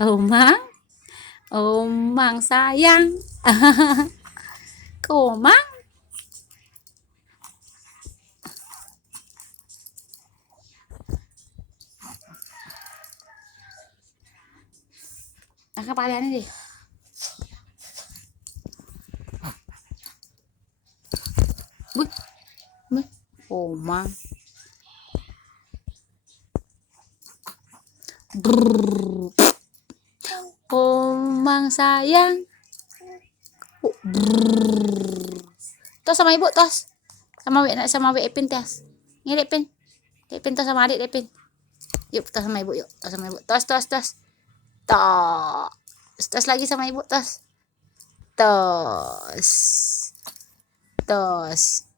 Omang, omang sayang. Komang. Nah, kepalanya deh. Buh, buh. Omang. Brrr. Omang sayang. Brrr. Tos sama ibu, tos. Sama Ipin, tos. Ini Ipin. Ipin tos sama adik Ipin. Yuk, tos sama ibu, yuk. Tos sama ibu. Tos, tos, tos. Tos. Tos lagi sama ibu, tos. Tos. Tos.